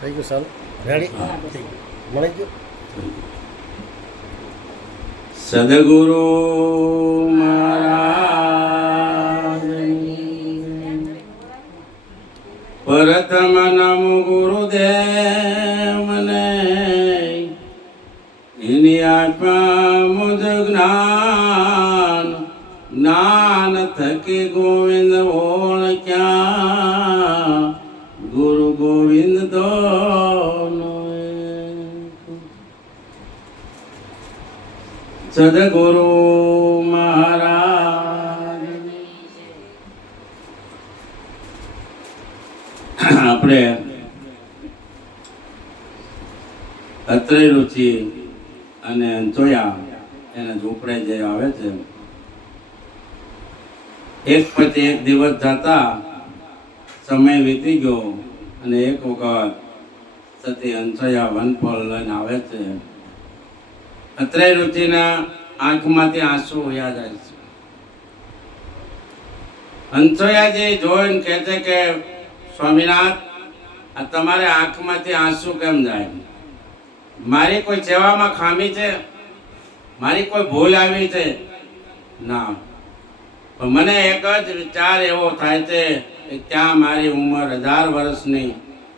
થઈ ગયું સારું રેડી મળી ગયું. સદગુરુ મહારાજની પ્રથમ નમ ગુરુદેવને એની આત્મા મુજ જ્ઞાન જ્ઞાન થકી ગોવિંદ ઓળખ્યા ગુરુ ગોવિંદ દોનો સદગુરુ મહારાજ. આપણે અત્રય રુચિ અને અંચોયા એના ઝૂંપડે જે આવે છે, એક પછી એક દિવસ જતા સમય વીતી ગયો અને એક વખત સતી અંચોયા વનફળ લઈને આવે છે. અત્રય રુચિના આંખમાંથી આંસુ વહ્યા જાય છે. અંચોયાજી જોઈને કહે છે કે સ્વામિનાથ, આ તમારે આંખમાંથી આંસુ કેમ જાય? મારી કોઈ સેવામાં ખામી છે? મારી કોઈ ભૂલ આવી છે? ના, પણ મને એક જ વિચાર એવો થાય છે કે ત્યાં મારી ઉંમર 1000 વર્ષની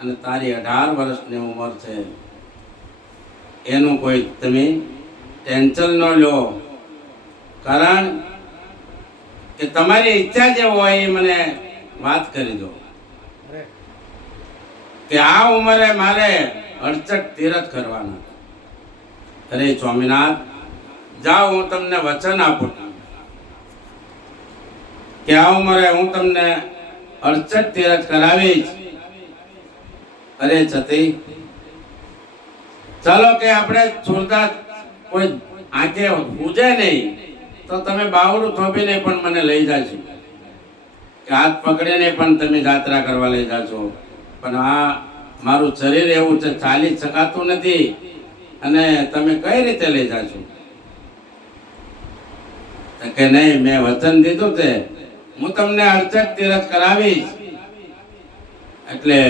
અને તારી 18 વર્ષની ઉંમર છે. એનું કોઈ તમે ટેન્શન ન લો, કારણ કે તમારી ઈચ્છા જે હોય એ મને વાત કરી દો કે આ ઉંમરે મારે 68 તીરથ કરવાના. અરે સ્વામિનાથ, જાઓ, હું તમને વચન આપું કે આ ઉંમરે હું તમને 68 તીરથ કરાવીશ. અરે સતી, ચાલો કે આપણે સુરદાસ કોઈ આંખે પૂજે નહીં તો તમે બાવડું થોપીને પણ મને લઈ જાશો, કે હાથ પકડીને પણ તમે જાત્રા કરવા લઈ જાશો. પણ આ મારું શરીર એવું છે, ચાલી શકાતું નથી, અને તમે કઈ રીતે લઈ જાશો? કે નહીં, મેં વચન દીધું છે, હું તમને 68 તીરથ કરાવીશ, એટલે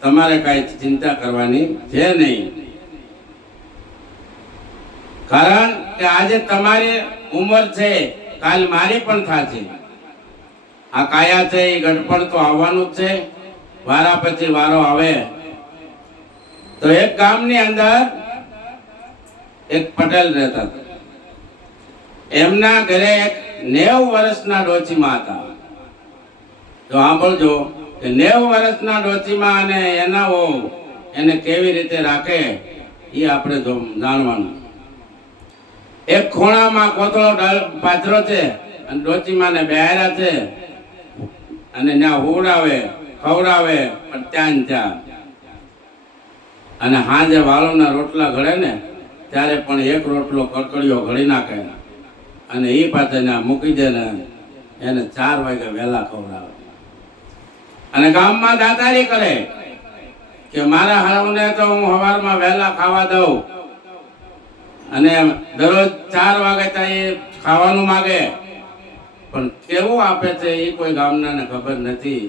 તમારે કઈ ચિંતા કરવાની છે નહીં. કારણ કે આજે તમારી ઉંમર છે, કાલ મારી પણ થશે. આ કાયા છે એ ગડપણ તો આવવાનું જ છે, વારા પછી વારો આવે. તો એક ગામની અંદર એક પટેલ રહેતા હતા. એમના ઘરે એક 90 વર્ષના ડોચીમાં હતા. તો સાંભળજો કે 90 વર્ષના ડોચીમાં અને એના વહુ એને કેવી રીતે રાખે એ આપણે જાણવાનું. એક ખૂણામાં કોથળો પાથરો છે અને ડોચીમાને બેહાર્યા છે, અને ત્યાં હુવડાવે ખવડાવે પણ ત્યાં ને ત્યાં. અને હાંજે વાલોના રોટલા ઘડે ને ત્યારે પણ એક રોટલો કડકડીયો ઘડી નાખે અને એ પાછળ ત્યાં મૂકી દે ને એને 4 વાગે વહેલા ખવડાવે. અને ગામમાં દાતારી કરે કે મારા હાવને તો હું સવારમાં વહેલા ખાવા દઉં, અને દરરોજ 4 વાગે ત્યાં એ ખાવાનું માગે, પણ કેવું આપે છે એ કોઈ ગામનાને ખબર નથી.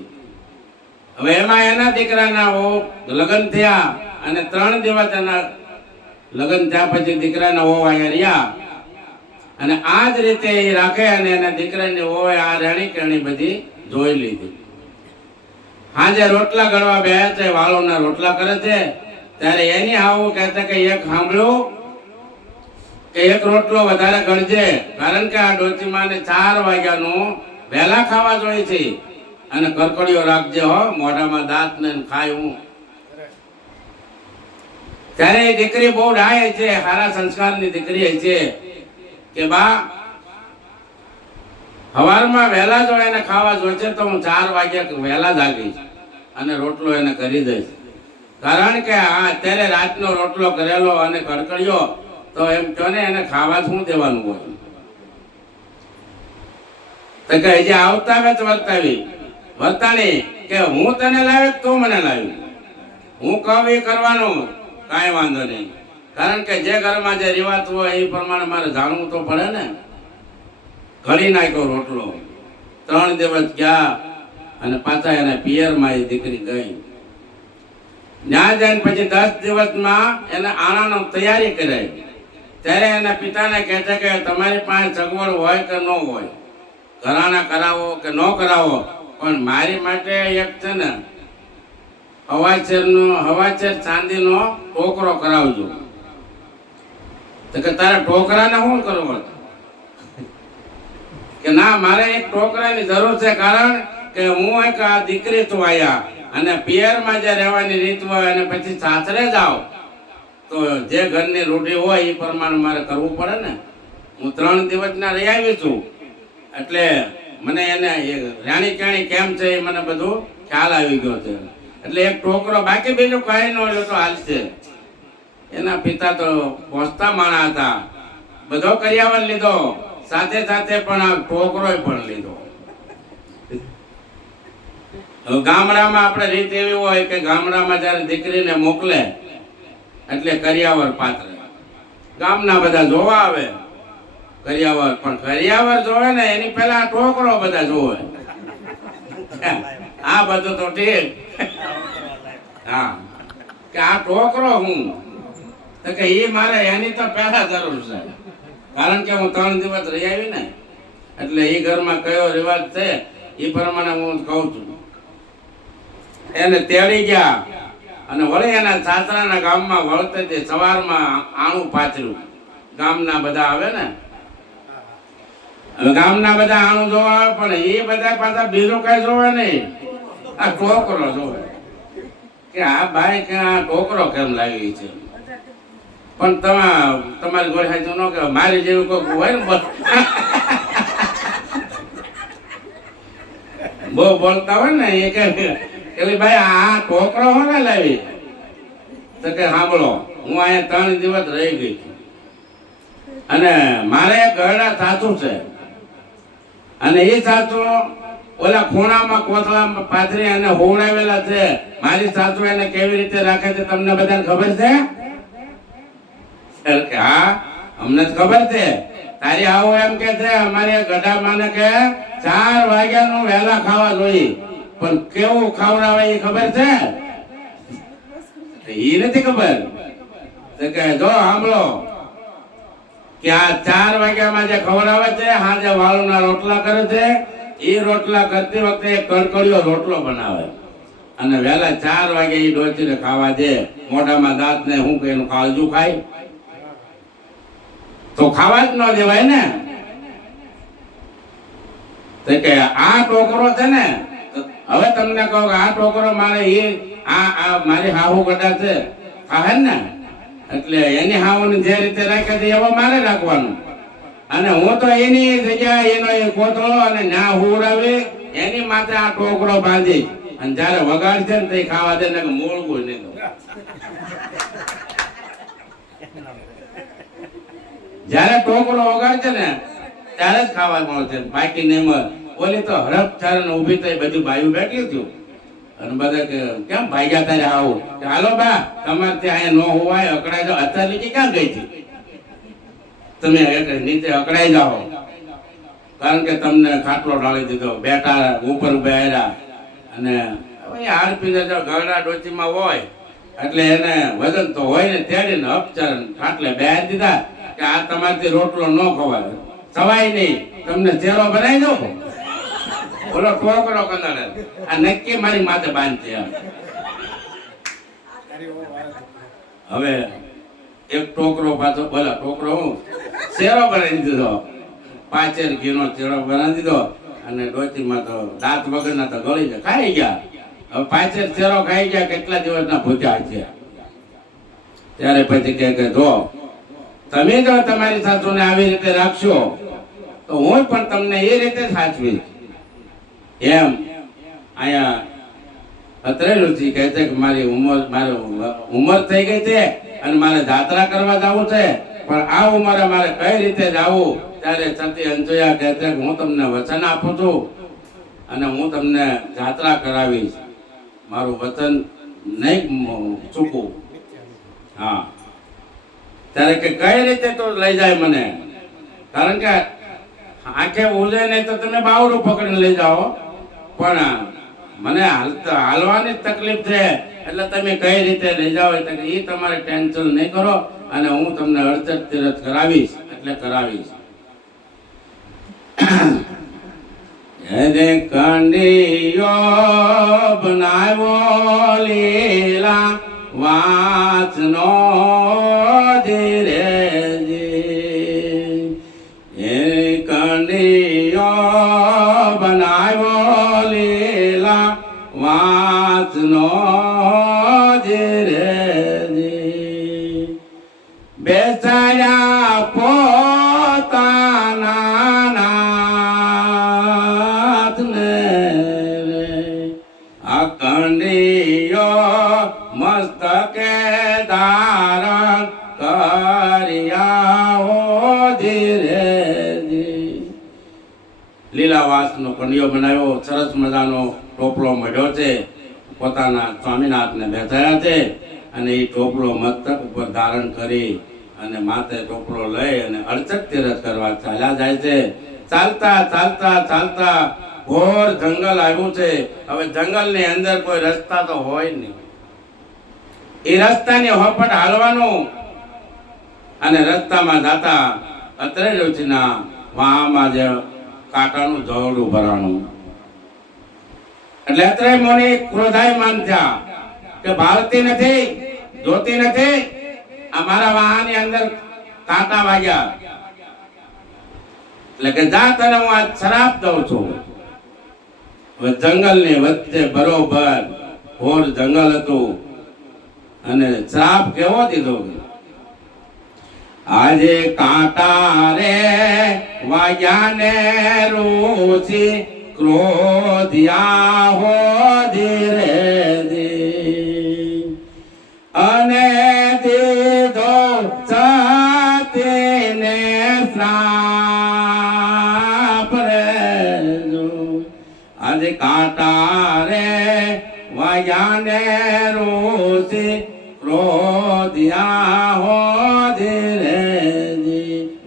હવે એમાં એના દીકરાના લગ્ન થયા અને 3 દિવસ એના લગ્ન થયા પછી દીકરાના વહુ અહીંયા રહ્યા, અને આ જ રીતે એ રાખે. અને એના દીકરાની વહુએ આ રેણી કેણી બધી જોઈ લીધી. હાજે રોટલા ગળવા બેહે છે, વાળોના રોટલા કરે છે, ત્યારે એની હાવું કહે છે કે એક સાંભળ્યું કે એક રોટલો વધારે ગળજે, કારણ કે આ ડોચીમાને 4 વાગ્યાનું વહેલા ખાવા જોઈએ છે, અને કરકડીઓ રાખજે હો, મોઢામાં દાંત ને ખાય હું. ત્યારે એ દીકરી બહુ ડાય છે, સારા સંસ્કારની દીકરી છે કે બા સવારમાં વહેલા જો એને ખાવા જોઈશે તો હું 4 વાગ્યા વહેલા જાગીશ અને રોટલો એને કરી દઈશ. કારણ કે અત્યારે રાતનો રોટલો કરેલો અને કડકડીયો તો એમ કહો ને એને ખાવા શું દેવાનું હોય? તો કે હજી આવતા જ વર્તાણી કે હું તને લાવ્યો તું મને લાવ્યું, હું કહું એ કરવાનું, કાંઈ વાંધો નહીં. કારણ કે જે ઘરમાં જે રિવાજ હોય એ પ્રમાણે મારે જાણવું તો પડે ને. ઘડી નાખ્યો રોટલો, 3 દિવસ ગયા અને પાછા એના પિયરમાં એ દીકરી ગઈ. ત્યાં જઈને પછી 10 દિવસમાં એને આણાનો તૈયારી કરાય. ત્યારે એના પિતાને કહે છે કે તમારી પાસે સગવડ હોય કે ન હોય, ઘરાણા કરાવો કે ન કરાવો, પણ મારી માટે એક છે ને હવાચેર ચાંદીનો ટોકરો કરાવજો. તો કે તારા ટોકરાને શું કરવું? કે ના, મારે એક ટોકરાની જરૂર છે, કારણ કે હું એક આ દીકરી છું આયા, અને પિયરમાં જે રહેવાની રીત હોય અને પછી સાસરે જાઓ તો જે ઘરની રૂઢી હોય એ પ્રમાણે મારે કરવું પડે ને. હું 3 દિવસના રહી આવી છું, એટલે મને એને રાણી કાણી કેમ છે એ મને બધું ખ્યાલ આવી ગયો છે. એટલે એક ટોકરો, બાકી બીજું કઈ ન હોય તો હાલશે. એના પિતા તો પહોંચતા માણા હતા, બધો કર્યાવર લીધો, સાથે સાથે પણ આ ટોકરો પણ લીધો. હવે ગામડામાં આપણે રીત એવી હોય કે ગામડામાં જયારે દીકરીને મોકલે એટલે કરિયાવર પાથરે, ગામના બધા જોવા આવે કરિયાવર, પણ કરિયાવર જોવે ને એની પહેલા ટોકરો બધા જોવે. આ બધું તો ઠીક, હા, કે આ ટોકરો હું તો કે એ મારે એની તો પહેલા જરૂર છે, કારણ કે હું 3 દિવસ રહી આવી ને, એટલે એ ઘરમાં કયો રિવાજ છે એ પ્રમાણે હું કહું છું. એને તેડી ગયા અને વળી એના સાસરાના ગામમાં વળતે સવારમાં આણું પાથર્યું. ગામના બધા આવે ને, ગામના બધા આણું જોવા આવે, પણ એ બધા પાછા બીજું કઈ જોવે નહીં, આ ટોકરો જોવે. કે આ ભાઈ કે આ ટોકરો કેમ લાવી છે? પણ તમારી ગોળ હાજુ ન કે મારી જેવું કોઈ હોય ને બહુ બોલતા હોય ને એ કે ભાઈ આ ટોકરો હો ને લાવી. તો કે સાંભળો, હું અહીંયા 3 દિવસ રહી ગઈ છું, અને મારે ઘરડા સાચું છે, અને એ સાચું ઓલા ખૂણામાં કોથળામાં પાથરી અને હોવડાવેલા છે. મારી સાસુ એને કેવી રીતે રાખે છે તમને બધાને ખબર છે? કે હા, અમને જ ખબર છે. તારી આવો એમ કે છે અમારી ગઢા માને કે 4 વાગ્યાનું વહેલા ખાવા જોઈએ, પણ કેવું ખવડાવે એ ખબર છે? એ નથી ખબર. તો કે જો સાંભળો, કે આ 4 વાગ્યામાં જે ખવડાવે છે, હાજે વાળુના રોટલા કરે છે, એ રોટલા કરતી વખતે કડકડીયો રોટલો બનાવે, અને વહેલા 4 વાગે એ ડોચીને ખાવા દે. મોઢામાં દાંત ને હું કે એનું કાળજું ખાય તો ખાવા જ ન દેવાય ને. તો કે આ ટોકરો છે ને, હવે તમને કહો કે આ ટોકરો મારે આ મારી હાહુ ગઢા છે ખાહે ને, એટલે એની હાહુને જે રીતે રાખે છે એવો મારે રાખવાનું, અને હું તો એની જગ્યાએ એનો એ કોથળો અને ના હુવડાવી એની માથે આ ટોકરો બાંધી, અને જયારે વગાડશે ને તે ખાવા દે ને મોળવું નહીં. જયારે ટોકરો વગાડશે ને ત્યારે જ ખાવા મળશે, બાકી નહીં મળે. ઓલી તો હડપ ચારણ ઊભી થઈ, બધી બાયું બેઠી હતું, અને બધા કે કેમ ભાગ્યા તારે આવું? હાલો બા, તમારે ત્યાં અહીંયા ન હોવાય, અકડાઈ જાઓ. અત્યારે લીધી ક્યાં ગઈ હતી? તમે નીચે અકડાઈ જાઓ, કારણ કે તમને ખાટલો ઢાળી દીધો, બેઠા ઉપર બેહ્યા, અને આરપી ગરડા ડોચીમાં હોય એટલે એને વજન તો હોય ને, તેડીને અપચારણ ખાટલે બેહાડી દીધા કે આ તમારથી રોટલો ન ખવાય, સવાય નહીં, તમને ચેરો બનાવી દો. બોલો ટોકરો કંદાડે, આ નક્કી મારી માથે બાંધશે. હવે એક ટોકરો પાછો, બોલા ટોકરો હું ચેરો બનાવી દીધો, 5 ઘીનો ચેરો બનાવી દીધો, અને ડોચીમાં તો દાંત વગરના તો ગળી જાય, ખાઈ ગયા. હવે 5 ચેરો ખાઈ ગયા, કેટલા દિવસના ભૂખ્યા છે. ત્યારે પછી કે જો તમે જો તમારી સાસુને આવી રીતે રાખશો તો હું પણ તમને એ રીતે સાચવીશ. એમ અહીંયા અત્રેલું કહે છે કે મારી ઉંમર થઈ ગઈ છે અને મારે જાત્રા કરવા જવું છે, પણ આ ઉંમરે મારે કઈ રીતે જવું? ત્યારે સતી અંજોયા કહે છે કે હું તમને વચન આપું છું અને હું તમને જાત્રા કરાવીશ, મારું વચન નહીં ચૂકવું. હા, ત્યારે કે કઈ રીતે તો લઈ જાય મને, કારણ કે આંખે ઉજે નહીં તો તમે બાવડું પકડીને લઈ જાઓ, પણ મને હાલવાની જ તકલીફ છે, એટલે તમે કઈ રીતે લઈ જાઓ એટલે કે એ તમારે ટેન્શન નહીં કરો અને હું તમને અડચણ તીરથ કરાવીશ એટલે કરાવીશ. હે કંડિયો બનાવ્યો લીલા વાંચનો ધીરે હે કંડિયો બનાવ્યો લીલા વાંચનો ધીરે બેસાયા પોતાના નાથને અખંડિયો મસ્તકે ધારણ કર્યા હો ધીરે લીલાવાસનો કંડિયો બનાવ્યો, સરસ મજાનો ટોપલો મળ્યો છે, પોતાના સ્વામીનાથને બેસાડ્યા છે અને એ ટોપલો મસ્તક ઉપર ધારણ કરી અને માથે ટોપલો લઈ અને અડચક તીરથ કરવા ચાલ્યા જાય છે. ચાલતા ચાલતા ચાલતા ઘોર જંગલ આવ્યું છે. હવે જંગલની અંદર કોઈ રસ્તા તો હોય નહીં. એ રસ્તાની હોપટ હાલવાનું અને રસ્તામાં જાતા અત્રે રુચિના વાહમાં જે કાંટાનું જવડું ભરાણું એટલે અત્રે મોની ક્રોધાયમાન થયા કે ભારતી નથી, જોતી નથી, અમારા વાહનની અંદર કાંટા વાગ્યા એટલે કે જા તને હું આ શ્રાપ દઉં છું. હવે જંગલની વચ્ચે બરોબર ઘોર જંગલ હતું અને શ્રાપ કેવો દીધો, આજે કાંટા રે વાગ્યા ને રુચિ ક્રોધ્યા હો ધીરે અને દીધો સતીને શ્રાપ રે આજે કાંટા રે વાગ્યા ને રુચિ ક્રોધ્યા હો ધીરે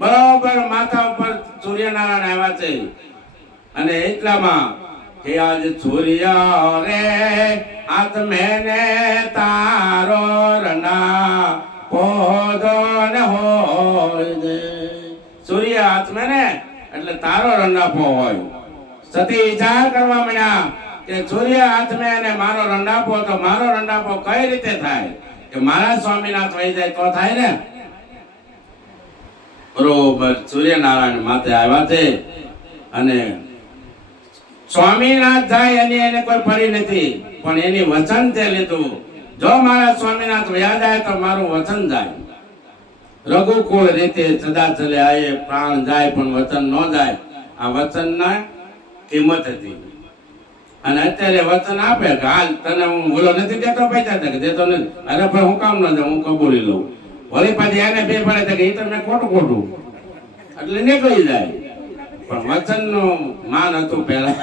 બરોબર માથા ઉપર સૂર્યનારાયણ આવ્યા છે અને એટલામાં કે આજ સૂર્ય રે આત્મેને તારો રંડા પોધો ને હોય દે. સૂર્ય આત્મેને એટલે તારો રંડાપો હોય. સતી વિચાર કરવા માંડ્યા કે સૂર્ય આત્મે અને મારો રંડાપો, તો મારો રંડાપો કઈ રીતે થાય કે મારા સ્વામીનાથ વહી જાય તો થાય ને. બરોબર સૂર્યનારાયણ માથે આવ્યા છે અને સ્વામીનાથ જાય એની એને કોઈ પડી નથી, પણ એની વચન તે લીધું, જો મારા સ્વામીનાથ વયા જાય તો મારું વચન જાય. રઘુકુળ રીતે સદા ચલે આયે, પ્રાણ જાય પણ વચન ન જાય. આ વચનના કિંમત હતી અને અત્યારે વચન આપે કે હાલ તને હું બોલો નથી દેતો પૈસા કે દેતો નથી, અરે પણ હું કામ ન જાઉં, હું કબૂલી લઉં. વળી પાછી એને બે પડે કે એ તો મેં ખોટું એટલે નીકળી જાય. પણ વચનનું માન હતું પહેલા,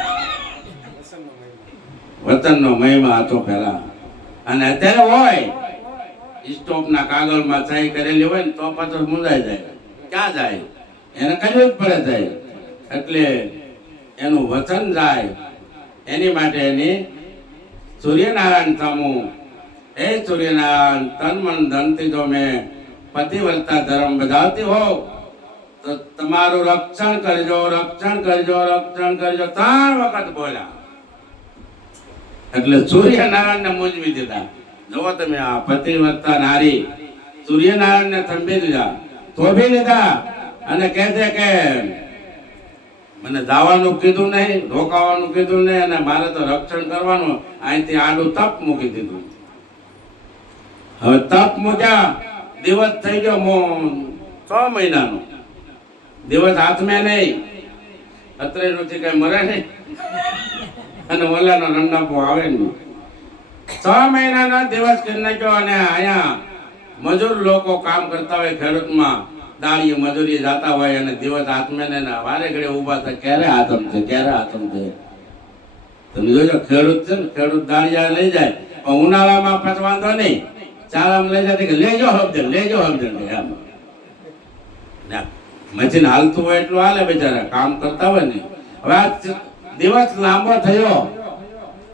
વચનનો મહિમા હતો પહેલા અને અત્યારે હોય સ્ટોપના કાગળમાં સહી કરેલી હોય ને તો પાછો મુંજાઈ જાય, ક્યાં જાય એને કરવું જ પડે જાય. એટલે એનું વચન જાય એની માટે એની સૂર્યનારાયણ સામું, હે સૂર્યનારાયણ તન મન ધનથી જો મેં પતિવ્રતા ધર્મ બજાવતી હોઉં તો તમારું રક્ષણ કરજો, રક્ષણ કરજો, રક્ષણ કરજો 3 વખત બોલ્યા. એટલે સૂર્યનારાયણ ને મૂંઝવી દીધા. જો તમે આ પતિવ્રતા નારી સૂર્યનારાયણ ને થંભી દીધા, થોભી લીધા અને કહે છે કે મને દાવાનું કીધું નહીં, રોકાવાનું કીધું નહીં અને મારે તો રક્ષણ કરવાનું, અહીંથી આડું તપ મૂકી દીધું. હવે તપ મૂક્યા, દિવસ થઈ ગયો 6 મહિનાનો, દિવસ હાથમાં નહીં, અત્રે નથી કઈ મરે નહીં અને ઓલાનો રંડાપો આવે નહીં. 6 મહિનાના દિવસ કરી નાખ્યો અને અહીંયા મજૂર લોકો કામ કરતા હોય, ખેડૂતમાં દાળીએ મજૂરી જતા હોય અને દિવસ હાથમાં ને વારે ઘડે ઊભા થાય, ક્યારે હાથમ છે, ક્યારે હાથમ છે. તમે જોજો ખેડૂત છે ને, ખેડૂત દાળિયા લઈ જાય પણ ઉનાળામાં પછી વાંધો નહીં, ચારામાં લઈ જાય કે લેજો હબજન એમ. મશીન હાલતું હોય એટલું હાલે બિચારા, કામ કરતા હોય ને. હવે આ દિવસ લાંબો થયો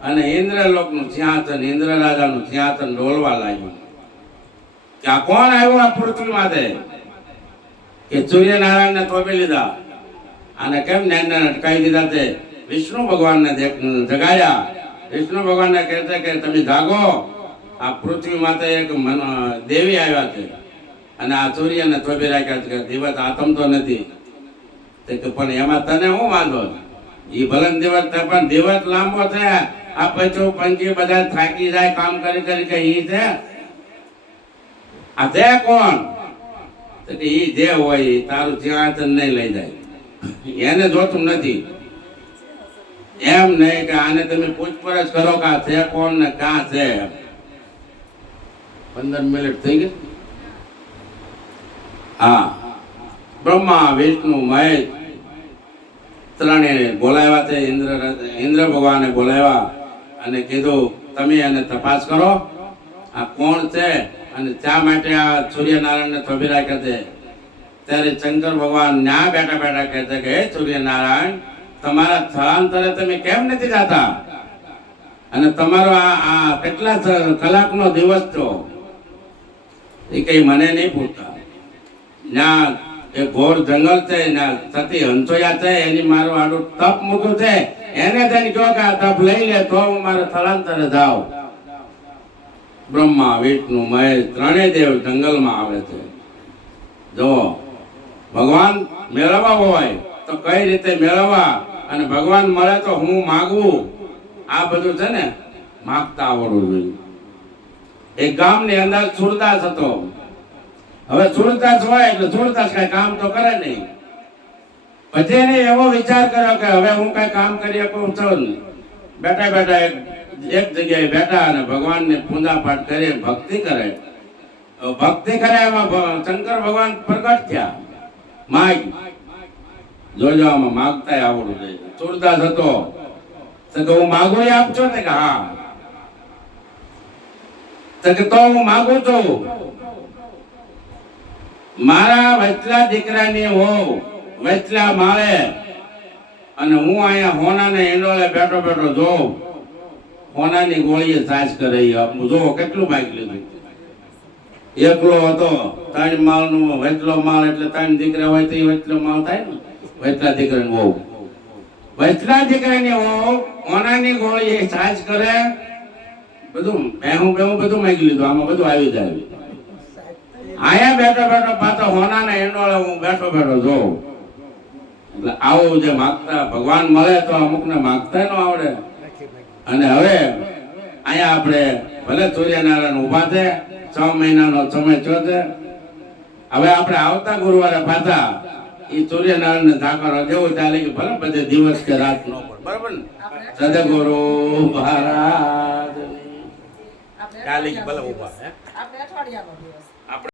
અને ઇન્દ્રલોકનું સિંહાસન ઇન્દ્ર રાજાનું સિંહાસન ડોલવા લાગ્યું કે આ કોણ આવ્યું આ પૃથ્વી માથે કે સૂર્યનારાયણને થોપી લીધા અને કેમ જ્ઞાનને અટકાવી દીધા તે વિષ્ણુ ભગવાનને જગાડ્યા. વિષ્ણુ ભગવાનને કહે છે કે તમે જાગો, આ પૃથ્વી માથે એક દેવી આવ્યા છે અને આ સૂર્યને થોભી રાખ્યા છે કે દિવસ આતમતો નથી. તે કે પણ એમાં તને શું વાંધો? એ ભલે દિવસ થાય પણ દિવસ લાંબો છે. આ પશુ પંખી બધા થાકી જાય કામ કરી કરી કે ઈ છે આ તે કોણ? તો કે ઈ જે હોય ઈ તારું સિંહાસન નહીં લઈ જાય, એને જોતું નથી. એમ નહીં કે આને તમે પૂછપરછ કરો કે આ છે કોણ ને ક્યાં છે. 15 મિનિટ થઈ ગઈ. હા, બ્રહ્મા વિષ્ણુ મહેશ ત્રણે બોલાવ્યા છે. ઇન્દ્ર ભગવાને બોલાવ્યા અને કીધું તમે એને તપાસ કરો આ કોણ છે અને શા માટે આ સૂર્યનારાયણને થોભી રાખ્યા છે. ત્યારે શંકર ભગવાન ન્યા બેઠા બેઠા કહે છે કે હે સૂર્યનારાયણ, તમારા સ્થળાંતરે તમે કેમ નથી જતા અને તમારો આ કેટલા કલાકનો દિવસ છો એ કઈ મને નહીં પૂછતા. ત્યાં એ ઘોર જંગલ છે, સતી હંસોયા છે, એની મારું આડું તપ મૂક્યું છે, એને જઈને કહો કે આ તપ લઈ લે તો હું મારા સ્થળાંતરે જાઉં. બ્રહ્મા વિષ્ણુ મહેશ ત્રણેય દેવ જંગલમાં આવે છે. જો ભગવાન મેળવવા હોય તો કઈ રીતે મેળવવા અને ભગવાન મળે તો હું માગવું, આ બધું છે ને માગતા આવડવું જોઈએ. એક ગામની અંદર સુરદાસ હતો. હવે સુરદાસ હોય એટલે સુરદાસ કઈ કામ તો કરે નહીં. પછી એને એવો વિચાર કર્યો કે હવે હું કઈ કામ કરી શકું છું. બેઠા બેઠા એક જગ્યાએ બેઠા અને ભગવાનને પૂજા પાઠ કરી ભક્તિ કરે. ભક્તિ કરે એમાં શંકર ભગવાન પ્રગટ થયા. માગ જોજો, આમાં માગતા આવડવું જોઈએ. સુરદાસ હતો તો કે હું માગું એ આપજો ને કે હા. તો કે તો હું માગું છું મારા વચલા દીકરાની હોવ વચલા માળે અને હું અહીંયા હોનાને હિંડોળે બેઠો બેઠો જોઉં હોનાની ગોળીએ સાજ કરે. જો કેટલું માગ લીધું. એકલો હતો, 3 માળનું વચલો માળ એટલે 3 દીકરા હોય તો વચલો માળ થાય ને. વચલા દીકરાની હોવ વચલા દીકરાની હોવ હોનાની ગોળીએ સાજ કરે. બધું બેહું બધું માગી લીધું. આમાં બધું આવી જાય. આયા બેઠો બેઠો પાછો હોનાને હિંડોળે હું બેઠો બેઠો જોઉં. એટલે આવું જે માગતા ભગવાન મળે તો અમુકને માગતા ન આવડે. અને હવે અહીંયા આપણે ભલે સૂર્યનારાયણ ઉભા છે, 6 મહિનાનો સમય થયો છે. હવે આપણે આવતા ગુરુવારે પાછા એ સૂર્યનારાયણ ધાકરો જેવું ચાલે કે ભલે બધે દિવસ કે રાત નો પડે. બરાબર ને? સદગુરુ મહારાજ ચાલે ભલે ઉભા. આપણે અઠવાડિયાનો દિવસ